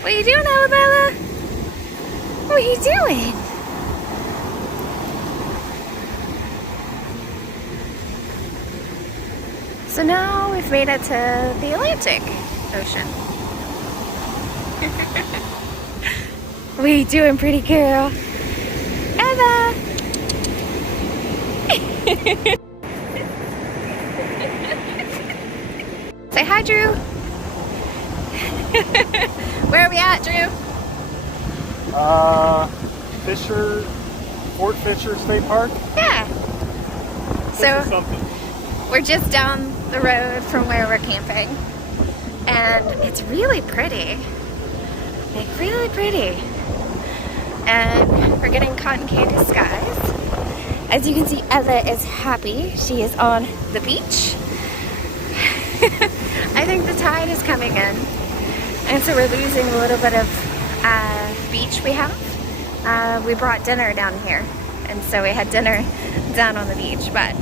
What are you doing, Alabella? What are you doing? So now we've made it to the Atlantic Ocean. What are you doing, pretty girl? Ella! Say hi, Drew. Where are we at, Drew? Fort Fisher State Park. Yeah. So we're just down the road from where we're camping, and it's really pretty. Like really pretty. And we're getting cotton candy skies. As you can see, Ella is happy. She is on the beach. I think the tide is coming in, and so we're losing a little bit of beach we have. We brought dinner down here, and so we had dinner down on the beach, but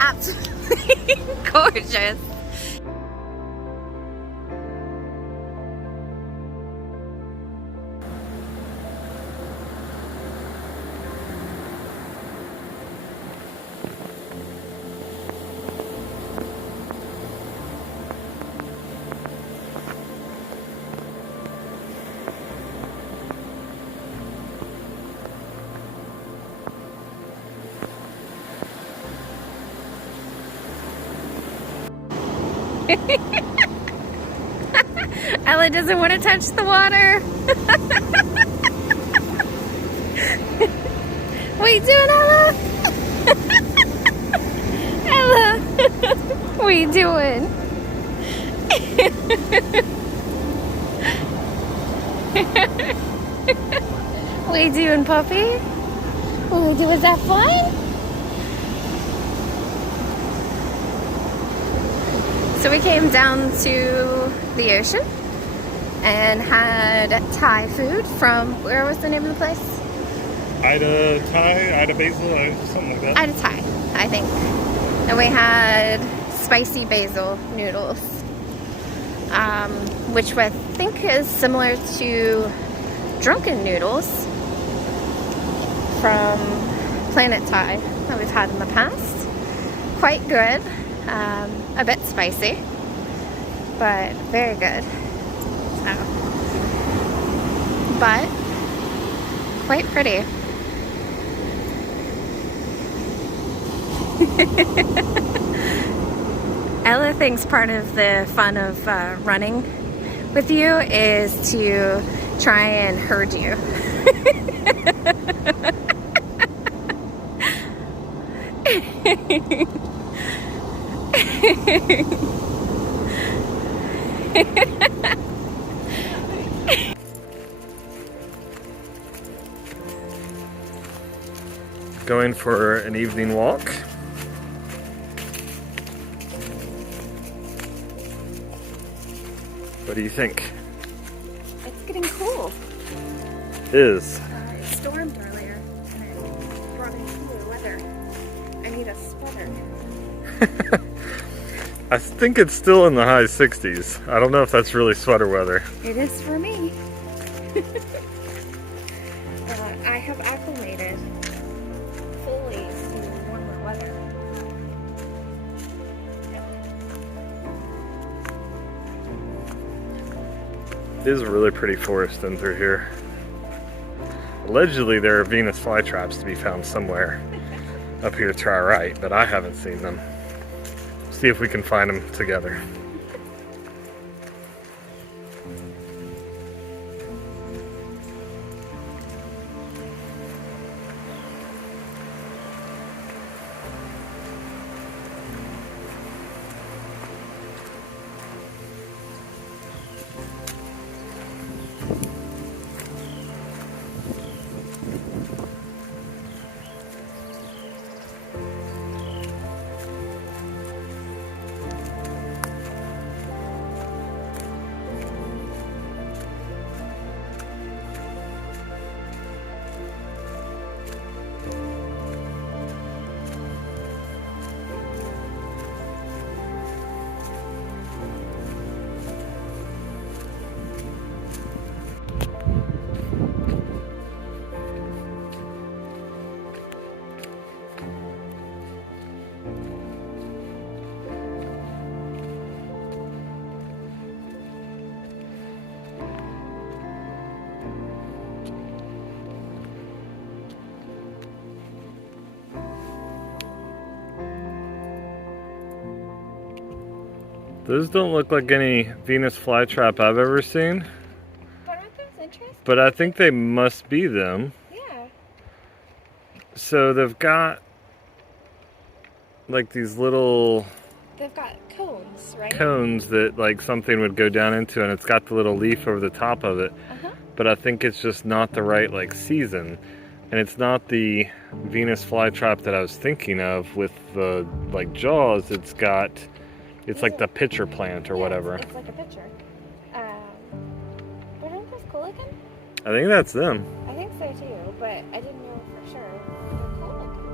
absolutely gorgeous. Ella doesn't want to touch the water. What are you doing, Ella? Ella, what are you doing? What are you doing, puppy? What are you doing? Was that fun? So we came down to the ocean and had Thai food from, where was the name of the place? Ida Thai, Ida Basil, something like that. Ida Thai, I think. And we had spicy basil noodles, which I think is similar to drunken noodles from Planet Thai that we've had in the past. Quite good. A bit spicy, but very good. So, but quite pretty. Ella thinks part of the fun of running with you is to try and herd you. Going for an evening walk. What do you think? It's getting cool. It is. It stormed earlier and it brought in cooler weather. I need a sweater. I think it's still in the high 60s. I don't know if that's really sweater weather. It is for me. I have acclimated fully to warmer weather. It is a really pretty forest in through here. Allegedly there are Venus flytraps to be found somewhere up here to our right, but I haven't seen them. See if we can find them together. Those don't look like any Venus flytrap I've ever seen, But aren't those interesting? but I think they must be them. Yeah. So they've got like these little They've got cones, right? cones that like something would go down into, and it's got the little leaf over the top of it. Uh-huh. But I think it's just not the right like season, and it's not the Venus flytrap that I was thinking of with the like jaws. It's like the pitcher plant or Yeah, whatever. It's like a picture. But aren't those cool looking? I think that's them. I think so too, but I didn't know for sure. They're cool looking.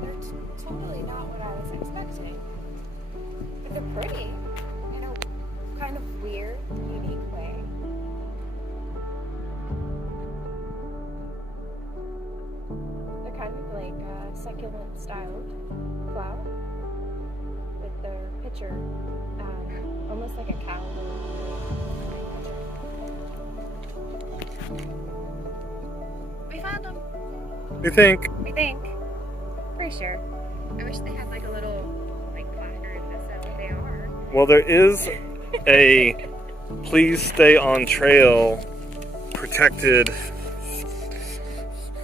They're totally not what I was expecting. But they're pretty in a kind of weird, unique way. They're kind of like a succulent styled flower with their pitcher, almost like a calendar. We found them. You think? We think. Pretty sure. I wish they had like a little like placard that said what they are. Well, there is a please stay on trail protected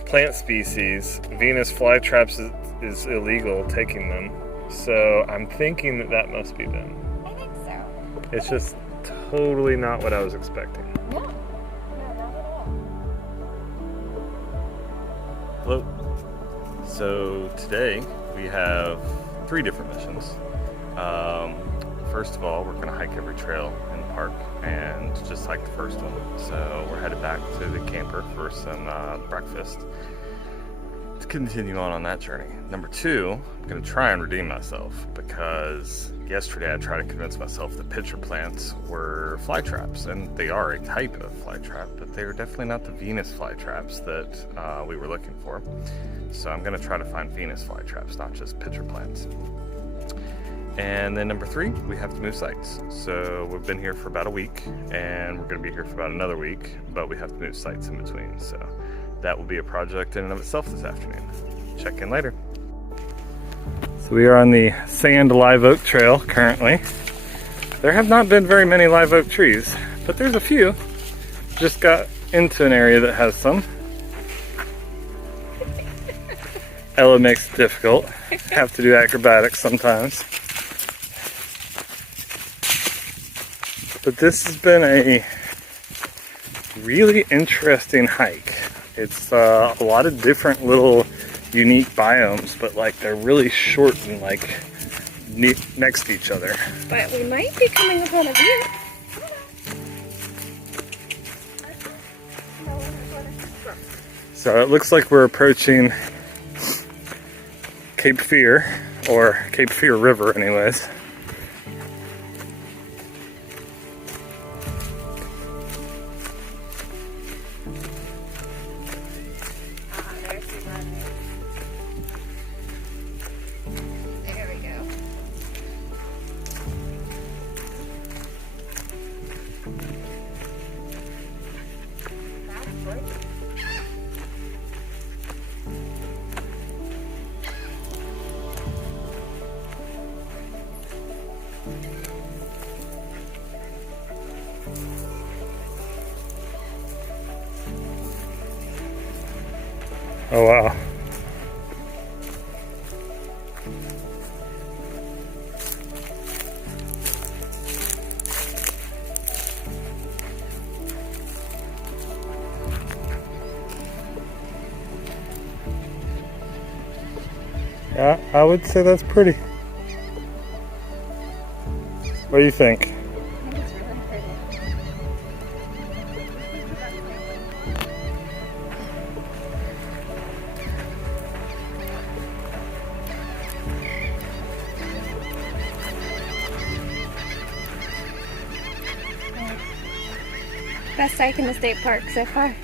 plant species. Venus flytraps is illegal taking them. So I'm thinking that that must be them. I think so. It's just totally not what I was expecting. No. No, not at all. Hello. So today we have 3 different missions. First of all, we're going to hike every trail in the park and just hike the first one. So we're headed back to the camper for some breakfast to continue on that journey. Number 2, I'm going to try and redeem myself because yesterday I tried to convince myself that pitcher plants were fly traps, and they are a type of fly trap, but they are definitely not the Venus fly traps that we were looking for. So I'm going to try to find Venus fly traps, not just pitcher plants. And then number 3, we have to move sites. So we've been here for about a week, and we're going to be here for about another week, but we have to move sites in between. So that will be a project in and of itself this afternoon. Check in later. So we are on the Sand Live Oak Trail currently. There have not been very many live oak trees, but there's a few. Just got into an area that has some. Ella makes it difficult. Have to do acrobatics sometimes. But this has been a really interesting hike. It's a lot of different little unique biomes, but like they're really short and like next to each other. But we might be coming upon a view. So it looks like we're approaching Cape Fear, or Cape Fear River anyways. There we go. That's great. Oh wow. Yeah, I would say that's pretty. What do you think? I think it's really pretty. Best hike in the state park so far.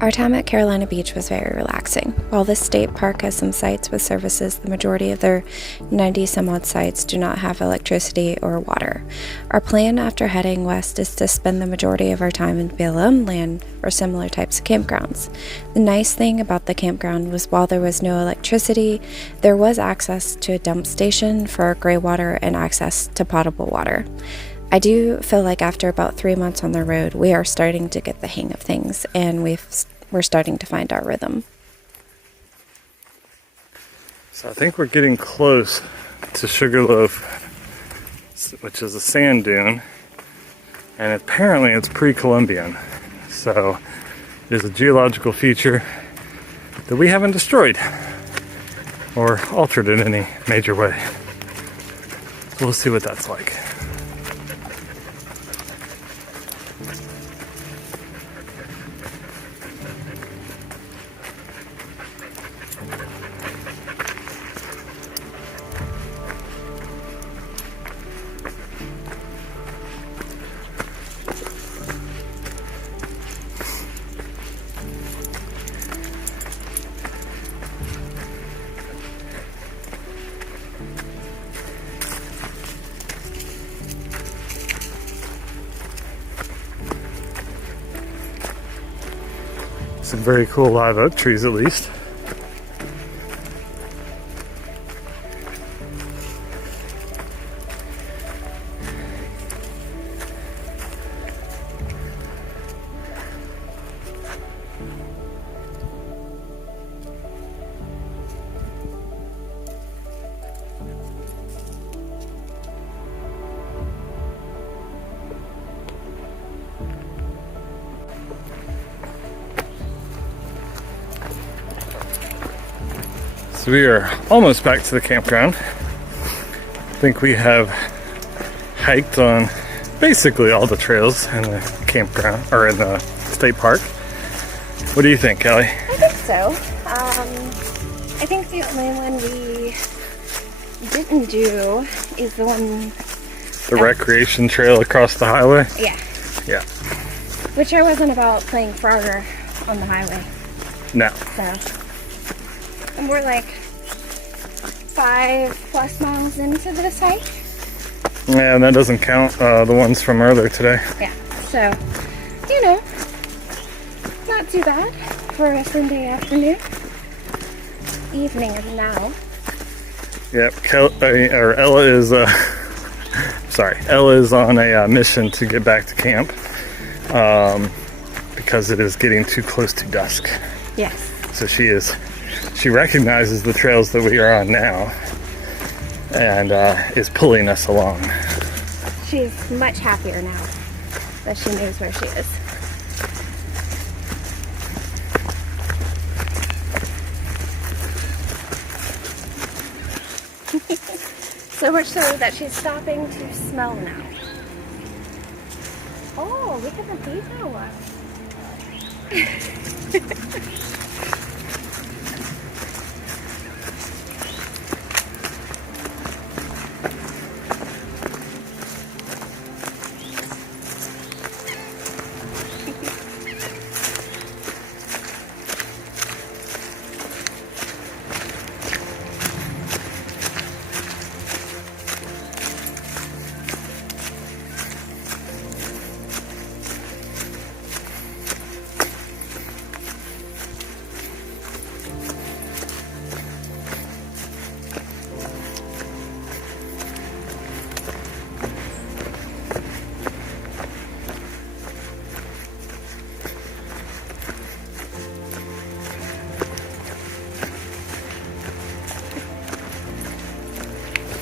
Our time at Carolina Beach was very relaxing. While this state park has some sites with services, the majority of their 90 some odd sites do not have electricity or water. Our plan after heading west is to spend the majority of our time in BLM land or similar types of campgrounds. The nice thing about the campground was while there was no electricity, there was access to a dump station for gray water and access to potable water. I do feel like after about 3 months on the road, we are starting to get the hang of things, and we're starting to find our rhythm. So I think we're getting close to Sugarloaf, which is a sand dune, and apparently it's pre-Columbian. So it is a geological feature that we haven't destroyed or altered in any major way. So we'll see what that's like. Some very cool live oak trees, at least. So we are almost back to the campground. I think we have hiked on basically all the trails in the campground, or in the state park. What do you think, Kelly? I think so. I think the only one we didn't do is the one... The recreation trail across the highway? Yeah. Yeah. Which I wasn't about playing Frogger on the highway. No. So... And we're like 5+ miles into this hike. Yeah, and that doesn't count the ones from earlier today. Yeah, so, you know, not too bad for a Sunday afternoon. Evening is now. Yep, Ella is, Ella is on a mission to get back to camp because it is getting too close to dusk. Yes. So she recognizes the trails that we are on now and is pulling us along. She's much happier now that she knows where she is. So much so that she's stopping to smell now. Oh, look at the detail one.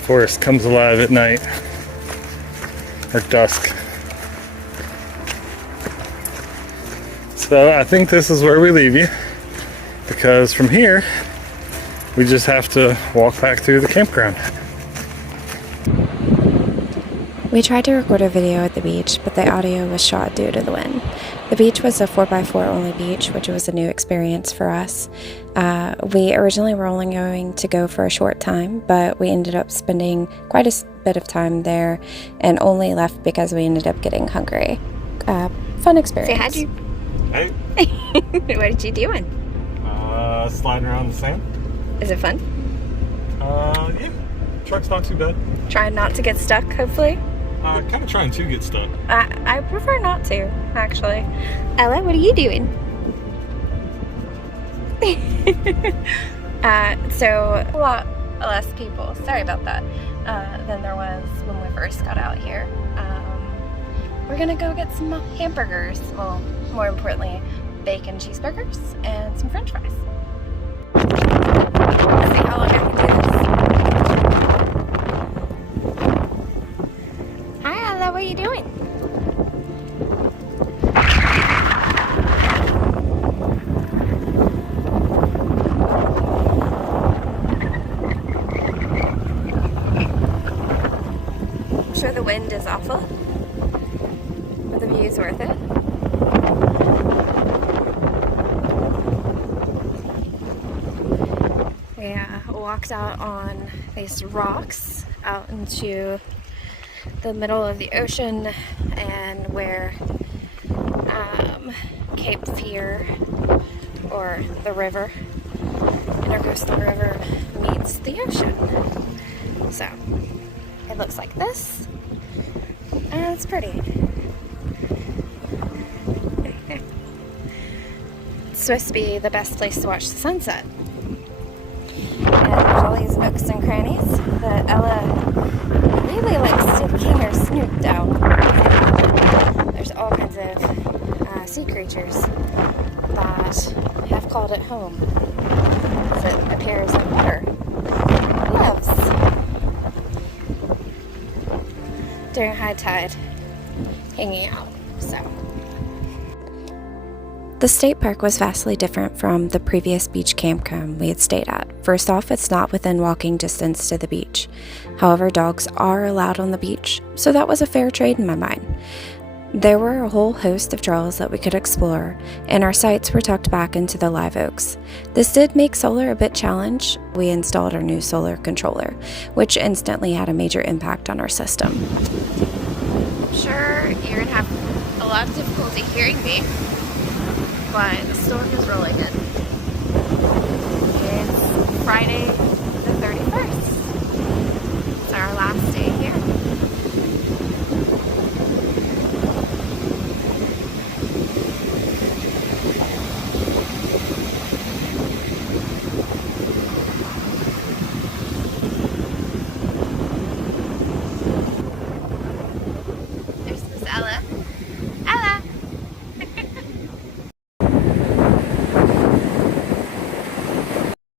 Forest comes alive at night or dusk. So I think this is where we leave you, because from here we just have to walk back through the campground. We tried to record a video at the beach, but the audio was shot due to the wind. The beach was a 4x4 only beach, which was a new experience for us. We originally were only going to go for a short time, but we ended up spending quite a bit of time there and only left because we ended up getting hungry. Fun experience. Say hi, Hey. What are you doing? Sliding around the sand. Is it fun? Yeah. Truck's not too bad. Trying not to get stuck, hopefully. Kind of trying to get stuck. I prefer not to, actually. Ella, what are you doing? So a lot less people, sorry about that, than there was when we first got out here. We're gonna go get some hamburgers, well, more importantly, bacon cheeseburgers and some french fries. Let's see how long I can do this. Hi Ella, what are you doing? I'm sure the wind is awful, but the view is worth it. We walked out on these rocks out into the middle of the ocean and where Cape Fear, or the river, Intercoastal River, meets the ocean. So it looks like this, and it's pretty. It's supposed to be the best place to watch the sunset. And there's all these nooks and crannies that Ella really likes sticking her snoot down. There's all kinds of sea creatures that have called it home, as it appears in water. It lives during high tide, hanging out. So the state park was vastly different from the previous beach campground we had stayed at. First off, it's not within walking distance to the beach. However, dogs are allowed on the beach, so that was a fair trade in my mind. There were a whole host of trails that we could explore, and our sights were tucked back into the live oaks. This did make solar a bit challenged. We installed our new solar controller, which instantly had a major impact on our system. I'm sure you're going to have a lot of difficulty hearing me, but the storm is rolling in.